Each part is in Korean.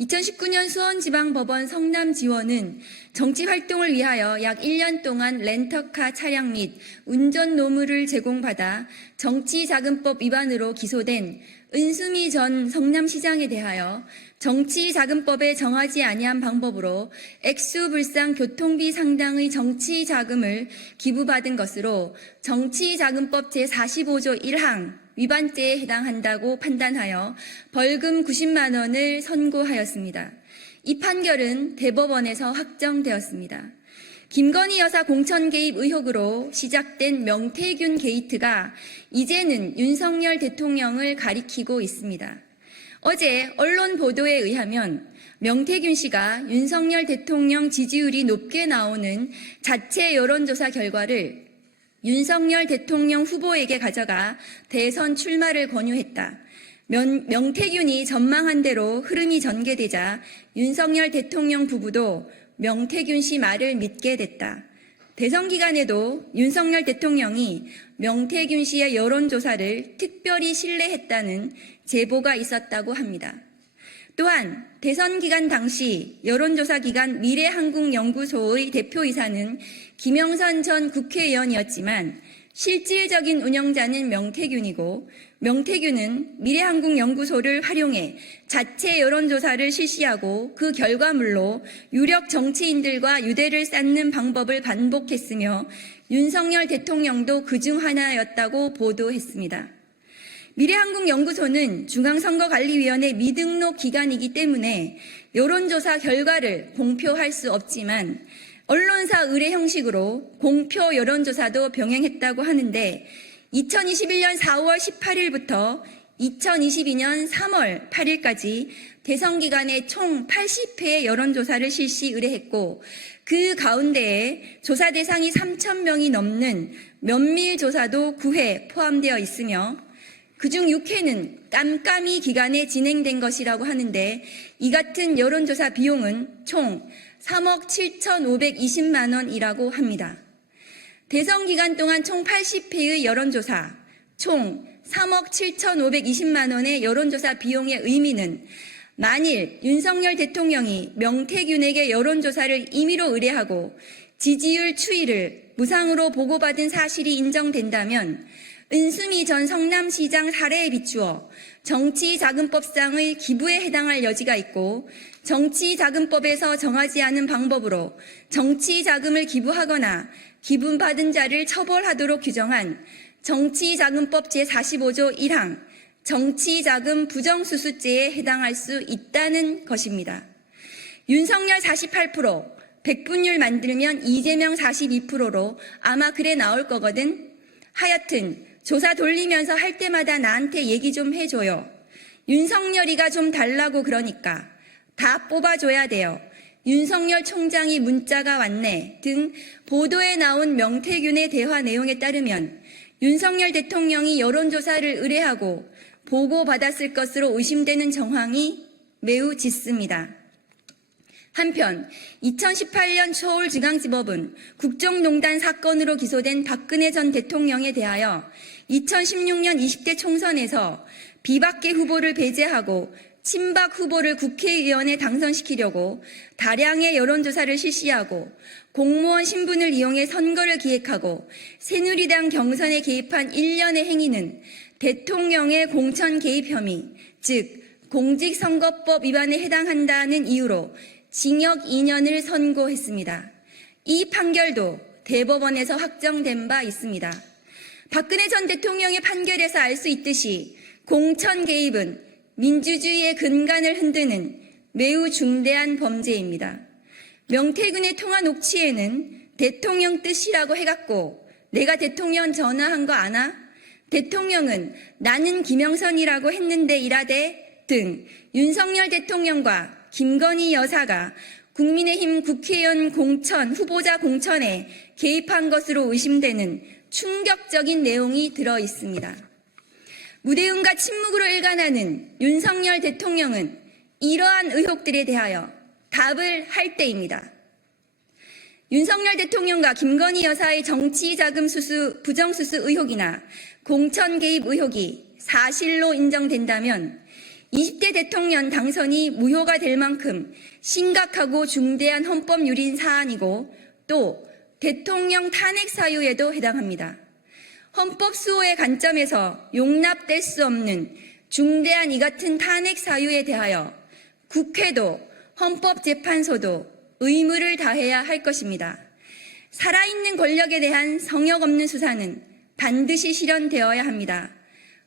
2019년 수원지방법원 성남지원은 정치활동을 위하여 약 1년 동안 렌터카 차량 및 운전 노무를 제공받아 정치자금법 위반으로 기소된 은수미 전 성남시장에 대하여 정치자금법에 정하지 아니한 방법으로 액수불상 교통비 상당의 정치자금을 기부받은 것으로 정치자금법 제45조 1항 위반죄에 해당한다고 판단하여 벌금 90만 원을 선고하였습니다. 이 판결은 대법원에서 확정되었습니다. 김건희 여사 공천 개입 의혹으로 시작된 명태균 게이트가 이제는 윤석열 대통령을 가리키고 있습니다. 어제 언론 보도에 의하면 명태균 씨가 윤석열 대통령 지지율이 높게 나오는 자체 여론조사 결과를 윤석열 대통령 후보에게 가져가 대선 출마를 권유했다. 명태균이 전망한 대로 흐름이 전개되자 윤석열 대통령 부부도 명태균 씨 말을 믿게 됐다. 대선 기간에도 윤석열 대통령이 명태균 씨의 여론조사를 특별히 신뢰했다는 제보가 있었다고 합니다. 또한 대선 기간 당시 여론조사 기관 미래한국연구소의 대표이사는 김영선 전 국회의원이었지만 실질적인 운영자는 명태균이고 명태균은 미래한국연구소를 활용해 자체 여론조사를 실시하고 그 결과물로 유력 정치인들과 유대를 쌓는 방법을 반복했으며 윤석열 대통령도 그중 하나였다고 보도했습니다. 미래한국연구소는 중앙선거관리위원회 미등록 기관이기 때문에 여론조사 결과를 공표할 수 없지만 언론사 의뢰 형식으로 공표 여론조사도 병행했다고 하는데 2021년 4월 18일부터 2022년 3월 8일까지 대선 기간에 총 80회의 여론조사를 실시 의뢰했고 그 가운데에 조사 대상이 3,000명이 넘는 면밀조사도 9회 포함되어 있으며 그중 6회는 깜깜이 기간에 진행된 것이라고 하는데 이 같은 여론조사 비용은 총 3억 7,520만 원이라고 합니다. 대선 기간 동안 총 80회의 여론조사, 총 3억 7,520만 원의 여론조사 비용의 의미는 만일 윤석열 대통령이 명태균에게 여론조사를 임의로 의뢰하고 지지율 추이를 무상으로 보고받은 사실이 인정된다면 은수미 전 성남시장 사례에 비추어 정치자금법상의 기부에 해당할 여지가 있고 정치자금법에서 정하지 않은 방법으로 정치자금을 기부하거나 기부받은 자를 처벌하도록 규정한 정치자금법 제45조 1항 정치자금 부정수수죄에 해당할 수 있다는 것입니다. 윤석열 48%, 백분율 만들면 이재명 42%로 아마 그래 나올 거거든. 하여튼 조사 돌리면서 할 때마다 나한테 얘기 좀 해줘요. 윤석열이가 좀 달라고 그러니까 다 뽑아줘야 돼요. 윤석열 총장이 문자가 왔네 등 보도에 나온 명태균의 대화 내용에 따르면 윤석열 대통령이 여론조사를 의뢰하고 보고받았을 것으로 의심되는 정황이 매우 짙습니다. 한편 2018년 서울중앙지법은 국정농단 사건으로 기소된 박근혜 전 대통령에 대하여 2016년 20대 총선에서 비박계 후보를 배제하고 친박 후보를 국회의원에 당선시키려고 다량의 여론조사를 실시하고 공무원 신분을 이용해 선거를 기획하고 새누리당 경선에 개입한 일련의 행위는 대통령의 공천 개입 혐의, 즉 공직선거법 위반에 해당한다는 이유로 징역 2년을 선고했습니다. 이 판결도 대법원에서 확정된 바 있습니다. 박근혜 전 대통령의 판결에서 알 수 있듯이 공천 개입은 민주주의의 근간을 흔드는 매우 중대한 범죄입니다. 명태균의 통화 녹취에는 대통령 뜻이라고 해갖고 내가 대통령 전화한 거 아나? 대통령은 나는 김영선이라고 했는데 이라대 등 윤석열 대통령과 김건희 여사가 국민의힘 국회의원 공천, 후보자 공천에 개입한 것으로 의심되는 충격적인 내용이 들어 있습니다. 무대응과 침묵으로 일관하는 윤석열 대통령은 이러한 의혹들에 대하여 답을 할 때입니다. 윤석열 대통령과 김건희 여사의 정치자금 수수, 부정수수 의혹이나 공천 개입 의혹이 사실로 인정된다면 20대 대통령 당선이 무효가 될 만큼 심각하고 중대한 헌법 유린 사안이고 또 대통령 탄핵 사유에도 해당합니다. 헌법 수호의 관점에서 용납될 수 없는 중대한 이 같은 탄핵 사유에 대하여 국회도 헌법재판소도 의무를 다해야 할 것입니다. 살아있는 권력에 대한 성역 없는 수사는 반드시 실현되어야 합니다.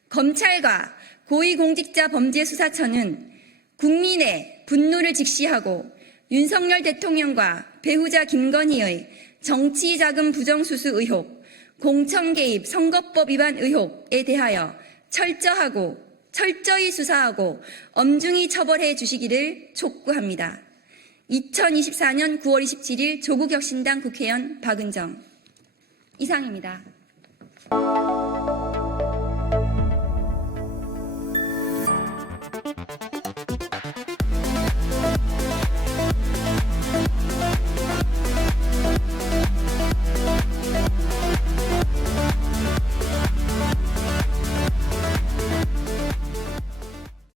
검찰과 고위공직자범죄수사처는 국민의 분노를 직시하고 윤석열 대통령과 배우자 김건희의 정치자금 부정수수 의혹, 공천개입 선거법 위반 의혹에 대하여 철저히 수사하고 엄중히 처벌해 주시기를 촉구합니다. 2024년 9월 27일 조국혁신당 국회의원 박은정 이상입니다.